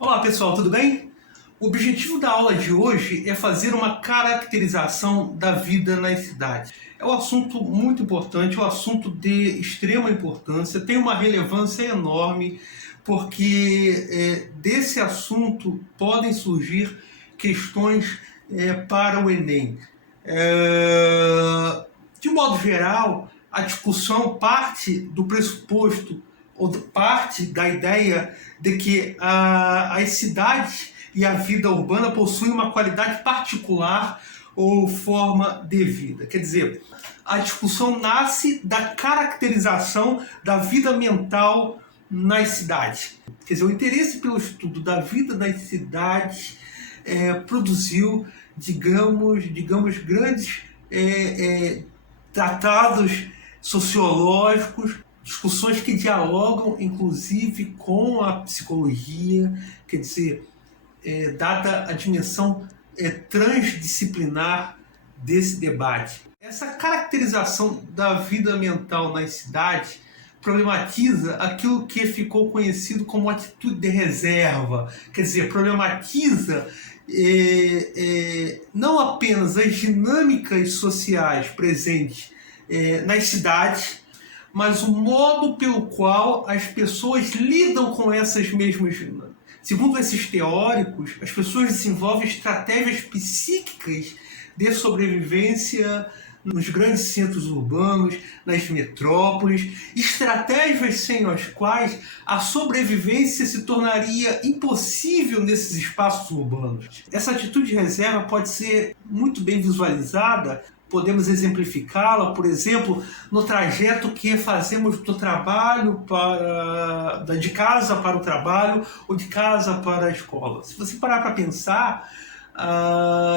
Olá pessoal, tudo bem? O objetivo da aula de hoje é fazer uma caracterização da vida nas cidades. É um assunto muito importante, é um assunto de extrema importância, tem uma relevância enorme, porque desse assunto podem surgir questões para o Enem. De modo geral, a discussão parte do pressuposto ou parte da ideia de que as cidades e a vida urbana possuem uma qualidade particular ou forma de vida. Quer dizer, a discussão nasce da caracterização da vida mental nas cidades. Quer dizer, o interesse pelo estudo da vida nas cidades produziu, digamos, grandes tratados sociológicos, discussões que dialogam, inclusive, com a psicologia, quer dizer, dada a dimensão transdisciplinar desse debate. Essa caracterização da vida mental nas cidades problematiza aquilo que ficou conhecido como atitude de reserva, quer dizer, problematiza não apenas as dinâmicas sociais presentes nas cidades, mas o modo pelo qual as pessoas lidam com essas mesmas dinâmicas. Segundo esses teóricos, as pessoas desenvolvem estratégias psíquicas de sobrevivência nos grandes centros urbanos, nas metrópoles, estratégias sem as quais a sobrevivência se tornaria impossível nesses espaços urbanos. Essa atitude de reserva pode ser muito bem visualizada. Podemos exemplificá-la, por exemplo, no trajeto que fazemos do trabalho de casa para o trabalho ou de casa para a escola. Se você parar para pensar,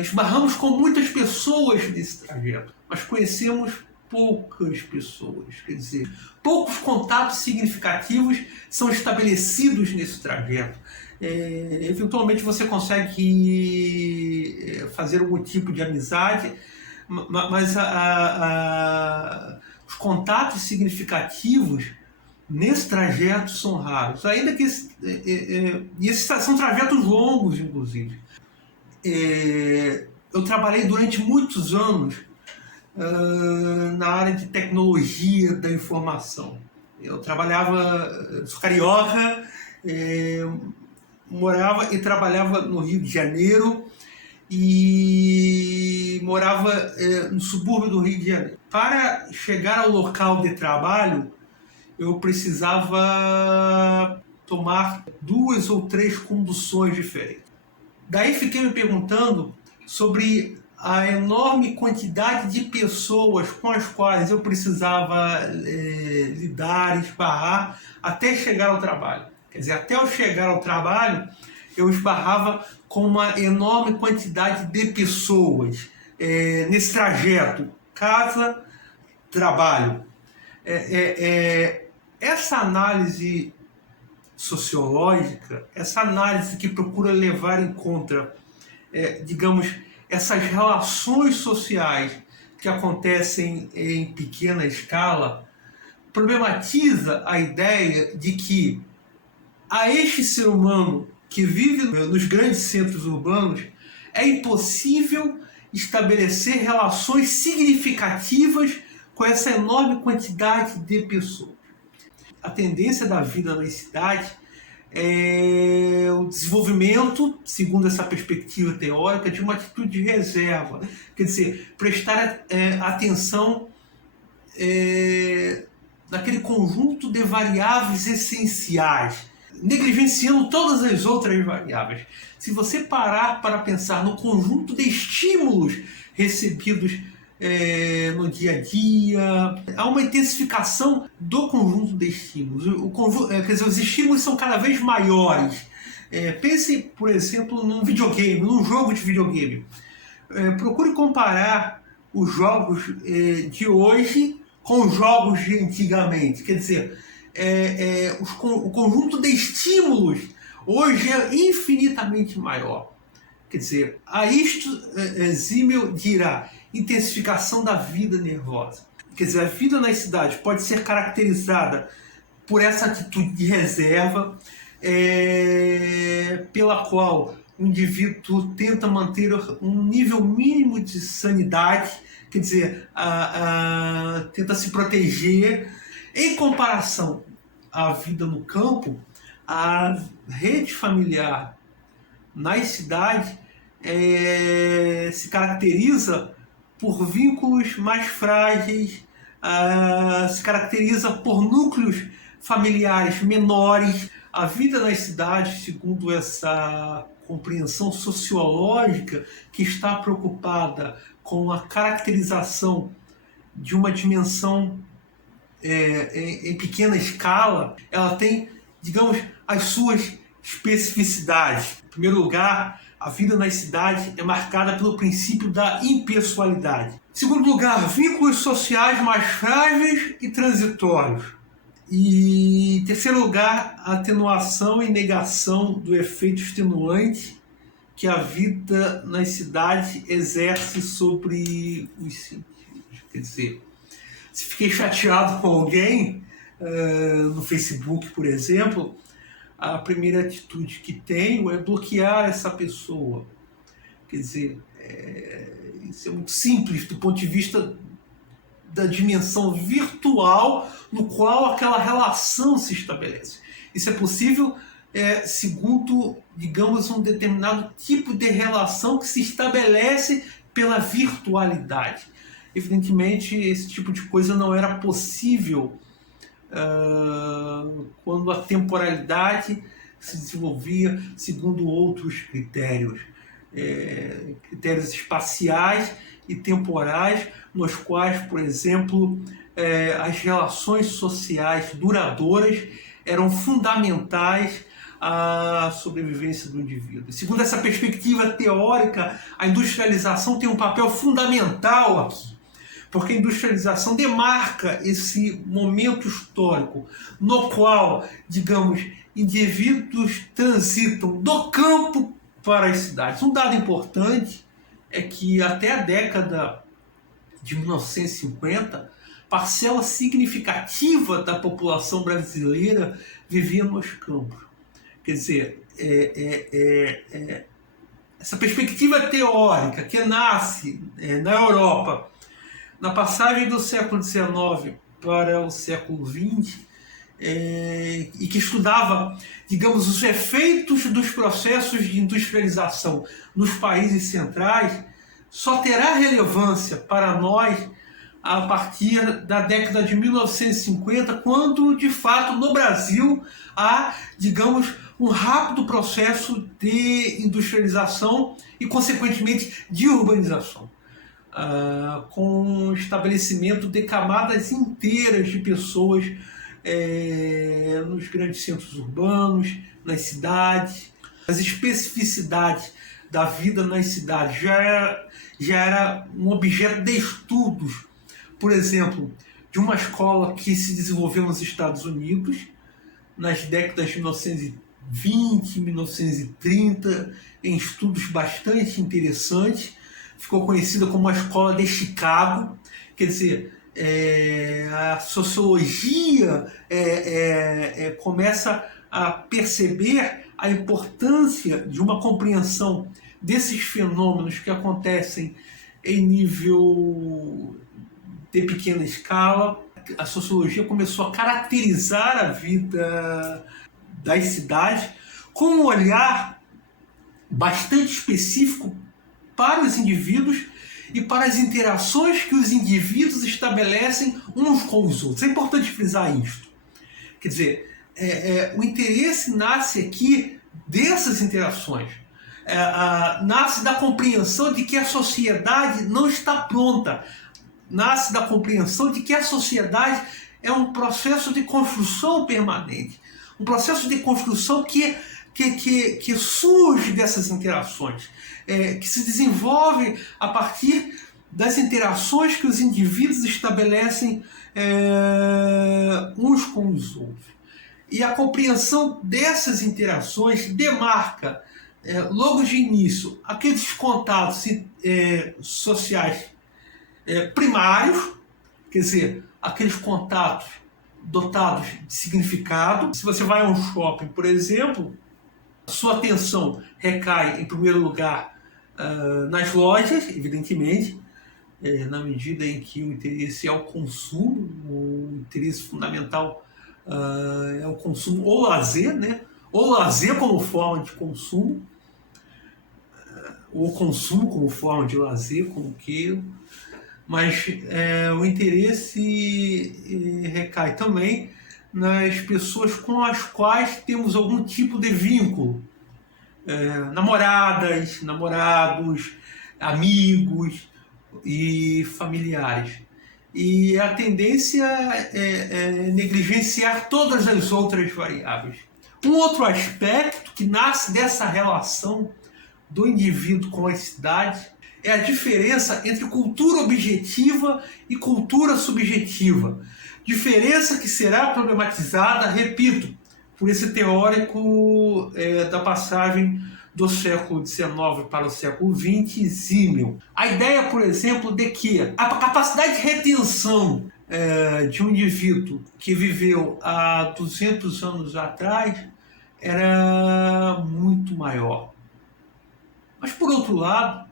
esbarramos com muitas pessoas nesse trajeto, mas conhecemos poucas pessoas. Quer dizer, poucos contatos significativos são estabelecidos nesse trajeto. Eventualmente você consegue fazer algum tipo de amizade, mas os contatos significativos nesse trajeto são raros, ainda que esses são trajetos longos, inclusive. Eu trabalhei durante muitos anos na área de tecnologia da informação. Eu sou carioca, morava e trabalhava no Rio de Janeiro e morava no subúrbio do Rio de Janeiro. Para chegar ao local de trabalho, eu precisava tomar 2 ou 3 conduções diferentes. Daí fiquei me perguntando sobre a enorme quantidade de pessoas com as quais eu precisava lidar, esbarrar, até chegar ao trabalho. Quer dizer, até eu chegar ao trabalho, eu esbarrava com uma enorme quantidade de pessoas nesse trajeto, casa, trabalho. Essa análise sociológica, essa análise que procura levar em conta, digamos, essas relações sociais que acontecem em pequena escala, problematiza a ideia de que a este ser humano que vive nos grandes centros urbanos é impossível estabelecer relações significativas com essa enorme quantidade de pessoas. A tendência da vida nas cidades é o desenvolvimento, segundo essa perspectiva teórica, de uma atitude de reserva. Quer dizer, prestar atenção naquele conjunto de variáveis essenciais, negligenciando todas as outras variáveis. Se você parar para pensar no conjunto de estímulos recebidos no dia a dia, há uma intensificação do conjunto de estímulos. Quer dizer, os estímulos são cada vez maiores. Pense, por exemplo, num videogame, num jogo de videogame. Procure comparar os jogos de hoje com os jogos de antigamente. Quer dizer, o conjunto de estímulos hoje é infinitamente maior. Quer dizer, a isto Simmel dirá intensificação da vida nervosa. Quer dizer, a vida nas cidades pode ser caracterizada por essa atitude de reserva, pela qual o indivíduo tenta manter um nível mínimo de sanidade, quer dizer, tenta se proteger. Em comparação à vida no campo, a rede familiar nas cidades se caracteriza por vínculos mais frágeis, se caracteriza por núcleos familiares menores. A vida nas cidades, segundo essa compreensão sociológica que está preocupada com a caracterização de uma dimensão em pequena escala, ela tem, digamos, as suas especificidades. Em primeiro lugar, a vida nas cidades é marcada pelo princípio da impessoalidade. Em segundo lugar, vínculos sociais mais frágeis e transitórios. E em terceiro lugar, a atenuação e negação do efeito extenuante que a vida nas cidades exerce sobre os sentidos. Quer dizer, se fiquei chateado com alguém no Facebook, por exemplo, a primeira atitude que tenho é bloquear essa pessoa. Quer dizer, isso é muito simples do ponto de vista da dimensão virtual no qual aquela relação se estabelece. Isso é possível segundo, digamos, um determinado tipo de relação que se estabelece pela virtualidade. Evidentemente, esse tipo de coisa não era possível quando a temporalidade se desenvolvia segundo outros critérios, critérios espaciais e temporais, nos quais, por exemplo, as relações sociais duradouras eram fundamentais à sobrevivência do indivíduo. Segundo essa perspectiva teórica, a industrialização tem um papel fundamental aqui, porque a industrialização demarca esse momento histórico no qual, digamos, indivíduos transitam do campo para as cidades. Um dado importante é que até a década de 1950, parcela significativa da população brasileira vivia nos campos. Quer dizer, essa perspectiva teórica que nasce na Europa, na passagem do século XIX para o século XX, e que estudava, digamos, os efeitos dos processos de industrialização nos países centrais, só terá relevância para nós a partir da década de 1950, quando, de fato, no Brasil há, digamos, um rápido processo de industrialização e, consequentemente, de urbanização, com o estabelecimento de camadas inteiras de pessoas nos grandes centros urbanos, nas cidades. As especificidades da vida nas cidades já era um objeto de estudos, por exemplo, de uma escola que se desenvolveu nos Estados Unidos nas décadas de 1920, 1930, em estudos bastante interessantes. Ficou conhecida como a Escola de Chicago. Quer dizer, a sociologia começa a perceber a importância de uma compreensão desses fenômenos que acontecem em nível de pequena escala. A sociologia começou a caracterizar a vida das cidades com um olhar bastante específico para os indivíduos e para as interações que os indivíduos estabelecem uns com os outros. É importante frisar isto. Quer dizer, o interesse nasce aqui dessas interações. Nasce da compreensão de que a sociedade não está pronta. Nasce da compreensão de que a sociedade é um processo de construção permanente. Um processo de construção que surge dessas interações, que se desenvolve a partir das interações que os indivíduos estabelecem uns com os outros. E a compreensão dessas interações demarca, logo de início, aqueles contatos sociais primários, quer dizer, aqueles contatos dotados de significado. Se você vai a um shopping, por exemplo, Sua atenção recai, em primeiro lugar, nas lojas, evidentemente, na medida em que o interesse é o consumo, o interesse fundamental é o consumo ou lazer, né? Ou lazer como forma de consumo, ou consumo como forma de lazer, como queira, mas o interesse recai também nas pessoas com as quais temos algum tipo de vínculo. Namoradas, namorados, amigos e familiares. E a tendência é negligenciar todas as outras variáveis. Um outro aspecto que nasce dessa relação do indivíduo com a cidade é a diferença entre cultura objetiva e cultura subjetiva. Diferença que será problematizada, repito, por esse teórico da passagem do século XIX para o século XX, Simmel. A ideia, por exemplo, de que a capacidade de retenção de um indivíduo que viveu há 200 anos atrás era muito maior. Mas, por outro lado,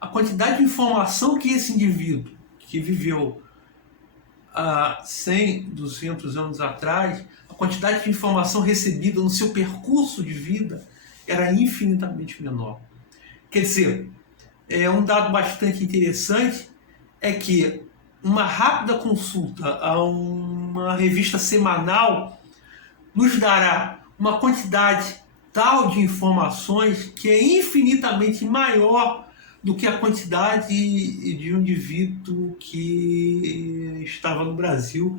a quantidade de informação que esse indivíduo que viveu há 100, 200 anos atrás, a quantidade de informação recebida no seu percurso de vida era infinitamente menor. Quer dizer, um dado bastante interessante é que uma rápida consulta a uma revista semanal nos dará uma quantidade tal de informações que é infinitamente maior do que a quantidade de um indivíduo que estava no Brasil,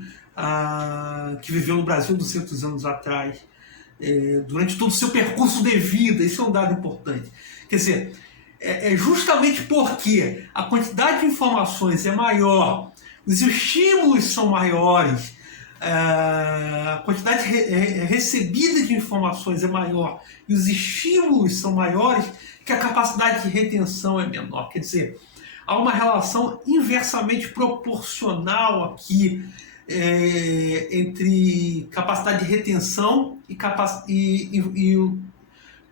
que viveu no Brasil 200 anos atrás, durante todo o seu percurso de vida. Isso é um dado importante. Quer dizer, é justamente porque a quantidade de informações é maior, os estímulos são maiores, a quantidade recebida de informações é maior e os estímulos são maiores, que a capacidade de retenção é menor. Quer dizer, há uma relação inversamente proporcional aqui entre capacidade de retenção e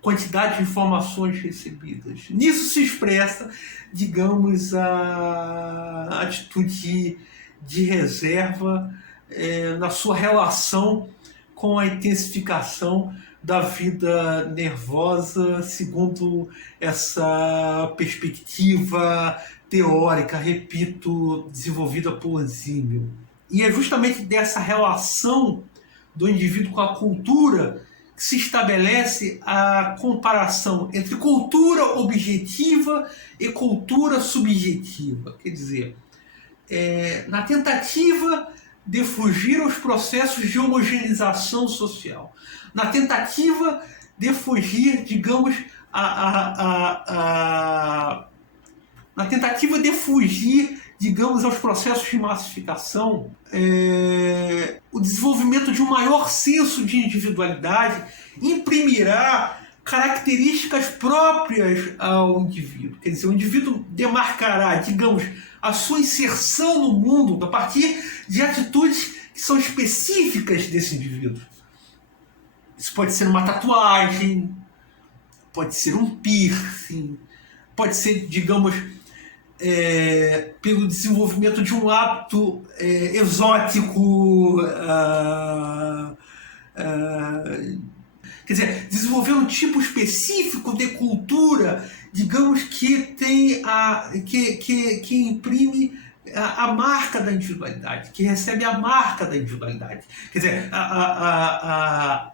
quantidade de informações recebidas. Nisso se expressa, digamos, a atitude de reserva na sua relação com a intensificação da vida nervosa, segundo essa perspectiva teórica, repito, desenvolvida por Simmel. E é justamente dessa relação do indivíduo com a cultura que se estabelece a comparação entre cultura objetiva e cultura subjetiva. Quer dizer, na tentativa de fugir aos processos de homogeneização social, na tentativa de fugir, digamos, na tentativa de fugir, digamos, aos processos de massificação, o desenvolvimento de um maior senso de individualidade imprimirá características próprias ao indivíduo. Quer dizer, o indivíduo demarcará, digamos, a sua inserção no mundo a partir de atitudes que são específicas desse indivíduo. Isso pode ser uma tatuagem, pode ser um piercing, pode ser, digamos, pelo desenvolvimento de um hábito exótico, quer dizer, desenvolver um tipo específico de cultura, digamos, que tem que imprime a marca da individualidade, que recebe a marca da individualidade. Quer dizer, a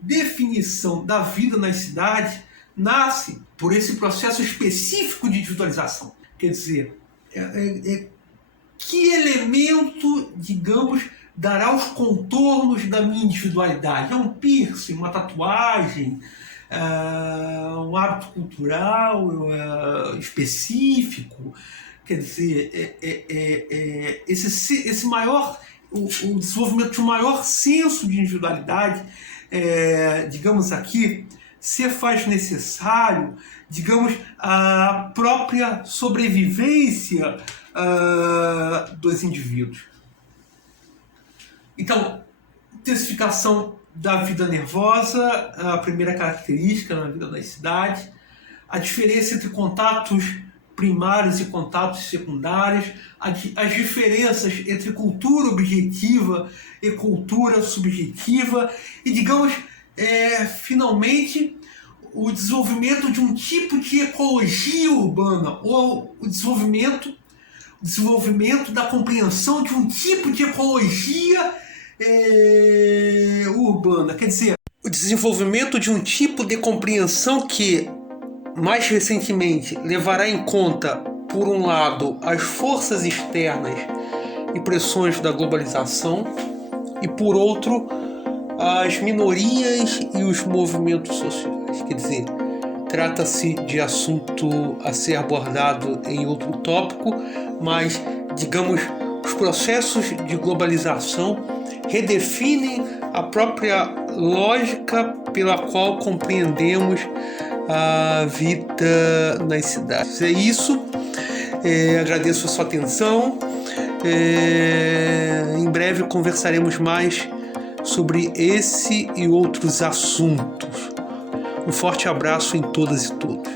definição da vida nas cidades nasce por esse processo específico de individualização. Quer dizer, que elemento, digamos, dará os contornos da minha individualidade? É um piercing, uma tatuagem, um hábito cultural específico? Quer dizer, esse maior, o desenvolvimento de um maior senso de individualidade, digamos aqui, se faz necessário, digamos, a própria sobrevivência dos indivíduos. Então, intensificação da vida nervosa, a primeira característica na vida das cidades, a diferença entre contatos primários e contatos secundários, as diferenças entre cultura objetiva e cultura subjetiva e, digamos, finalmente, o desenvolvimento de um tipo de ecologia urbana, ou o desenvolvimento da compreensão de um tipo de ecologia urbana. Quer dizer, o desenvolvimento de um tipo de compreensão que, mais recentemente, levará em conta, por um lado, as forças externas e pressões da globalização, e, por outro, as minorias e os movimentos sociais. Quer dizer, trata-se de assunto a ser abordado em outro tópico, mas, digamos, os processos de globalização redefinem a própria lógica pela qual compreendemos a vida nas cidades. É isso. Agradeço a sua atenção. Em breve conversaremos mais sobre esse e outros assuntos. Um forte abraço em todas e todos.